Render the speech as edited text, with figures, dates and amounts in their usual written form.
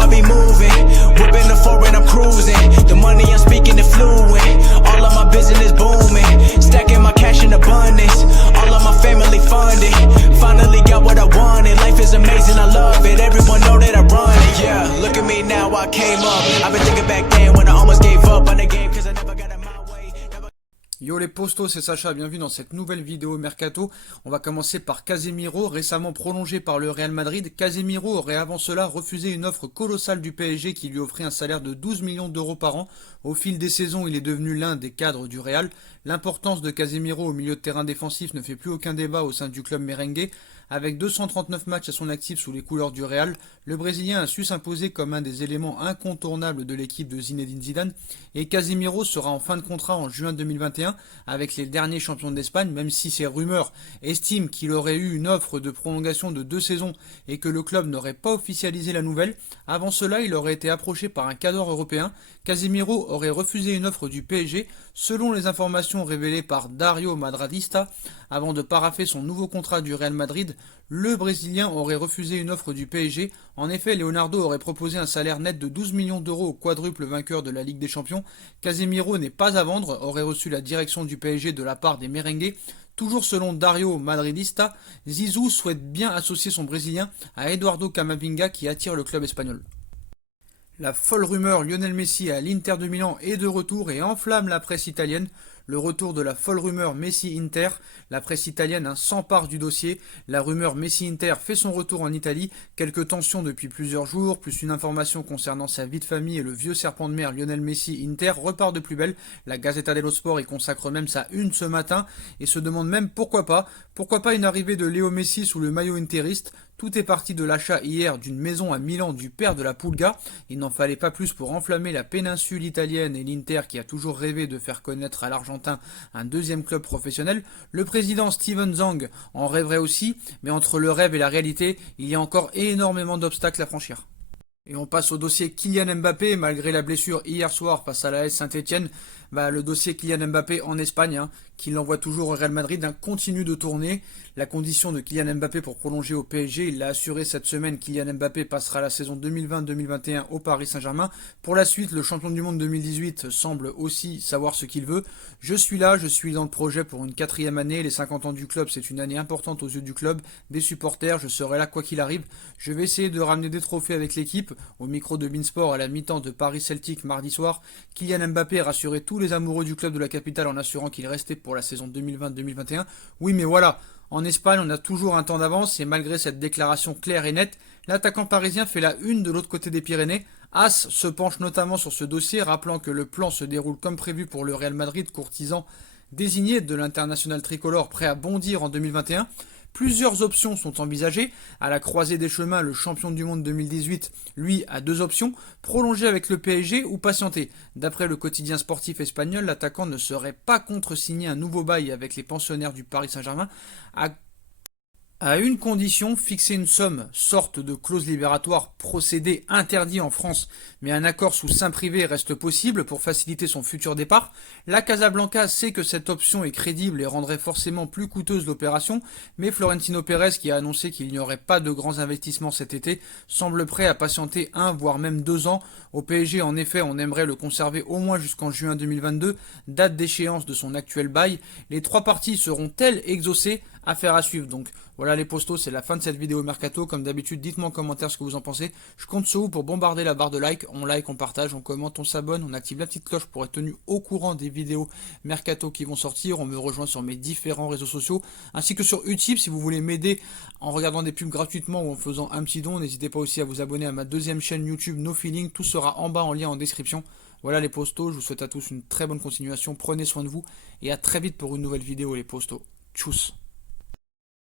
I be moving. Whipping the foreign, I'm cruising. The money I'm speaking is fluent. All of my business booming. Stacking my cash in abundance. All of my family funded. Finally got what I wanted. Life is amazing, I love it. Everyone know that I run it. Yeah, look at me now, I came up. I've been thinking back then when I almost gave up on the game, cause I never got in my way. Yo les postos, c'est Sacha, bienvenue dans cette nouvelle vidéo Mercato. On va commencer par Casemiro, récemment prolongé par le Real Madrid. Casemiro aurait avant cela refusé une offre colossale du PSG qui lui offrait un salaire de 12 millions d'euros par an. Au fil des saisons, il est devenu l'un des cadres du Real. L'importance de Casemiro au milieu de terrain défensif ne fait plus aucun débat au sein du club merengue. Avec 239 matchs à son actif sous les couleurs du Real, le Brésilien a su s'imposer comme un des éléments incontournables de l'équipe de Zinedine Zidane. Et Casemiro sera en fin de contrat en juin 2021 avec les derniers champions d'Espagne, même si ces rumeurs estiment qu'il aurait eu une offre de prolongation de 2 saisons et que le club n'aurait pas officialisé la nouvelle. Avant cela, il aurait été approché par un cadre européen. Casemiro aurait refusé une offre du PSG, selon les informations révélées par Dario Madradista. Avant de paraffer son nouveau contrat du Real Madrid, le Brésilien aurait refusé une offre du PSG. En effet, Leonardo aurait proposé un salaire net de 12 millions d'euros au quadruple vainqueur de la Ligue des Champions. Casemiro n'est pas à vendre, aurait reçu la direction du PSG de la part des merengues. Toujours selon Dario Madridista, Zizou souhaite bien associer son Brésilien à Eduardo Camavinga qui attire le club espagnol. La folle rumeur Lionel Messi à l'Inter de Milan est de retour et enflamme la presse italienne. Le retour de la folle rumeur Messi-Inter, la presse italienne s'empare du dossier. La rumeur Messi-Inter fait son retour en Italie. Quelques tensions depuis plusieurs jours, plus une information concernant sa vie de famille et le vieux serpent de mer Lionel Messi-Inter repart de plus belle. La Gazzetta dello Sport y consacre même sa une ce matin et se demande même pourquoi pas une arrivée de Léo Messi sous le maillot interiste. Tout est parti de l'achat hier d'une maison à Milan du père de la Pulga. Il n'en fallait pas plus pour enflammer la péninsule italienne et l'Inter qui a toujours rêvé de faire connaître à l'Argentin un deuxième club professionnel. Le président Steven Zhang en rêverait aussi, mais entre le rêve et la réalité, il y a encore énormément d'obstacles à franchir. Et on passe au dossier Kylian Mbappé, malgré la blessure hier soir face à l'AS Saint-Etienne. Le dossier Kylian Mbappé en Espagne, qui l'envoie toujours au Real Madrid, continue de tourner. La condition de Kylian Mbappé pour prolonger au PSG, il l'a assuré cette semaine, Kylian Mbappé passera la saison 2020-2021 au Paris Saint-Germain. Pour la suite, le champion du monde 2018 semble aussi savoir ce qu'il veut. Je suis là, je suis dans le projet pour une 4e année. Les 50 ans du club, c'est une année importante aux yeux du club, des supporters, je serai là quoi qu'il arrive. Je vais essayer de ramener des trophées avec l'équipe. Au micro de Beansport à la mi-temps de Paris Celtic mardi soir, Kylian Mbappé rassurait tous les amoureux du club de la capitale en assurant qu'il restait pour la saison 2020-2021. Oui, mais voilà, en Espagne, on a toujours un temps d'avance et malgré cette déclaration claire et nette, l'attaquant parisien fait la une de l'autre côté des Pyrénées. As se penche notamment sur ce dossier, rappelant que le plan se déroule comme prévu pour le Real Madrid, courtisan désigné de l'international tricolore prêt à bondir en 2021. Plusieurs options sont envisagées. À la croisée des chemins, le champion du monde 2018, lui, a 2 options, prolonger avec le PSG ou patienter. D'après le quotidien sportif espagnol, l'attaquant ne serait pas contre signer un nouveau bail avec les pensionnaires du Paris Saint-Germain à une condition, fixer une somme, sorte de clause libératoire, procédé interdit en France, mais un accord sous seing privé reste possible pour faciliter son futur départ. La Casablanca sait que cette option est crédible et rendrait forcément plus coûteuse l'opération, mais Florentino Pérez, qui a annoncé qu'il n'y aurait pas de grands investissements cet été, semble prêt à patienter 1 voire même 2 ans. Au PSG, en effet, on aimerait le conserver au moins jusqu'en juin 2022, date d'échéance de son actuel bail. Les 3 parties seront-elles exaucées? Affaire à suivre. Donc voilà les postos, c'est la fin de cette vidéo Mercato. Comme d'habitude, dites-moi en commentaire ce que vous en pensez. Je compte sur vous pour bombarder la barre de like. On like, on partage, on commente, on s'abonne, on active la petite cloche pour être tenu au courant des vidéos Mercato qui vont sortir. On me rejoint sur mes différents réseaux sociaux ainsi que sur Utip si vous voulez m'aider en regardant des pubs gratuitement ou en faisant un petit don. N'hésitez pas aussi à vous abonner à ma 2e chaîne YouTube No Feeling. Tout sera en bas en lien en description. Voilà les postos, je vous souhaite à tous une très bonne continuation. Prenez soin de vous et à très vite pour une nouvelle vidéo les postos. Tchuss.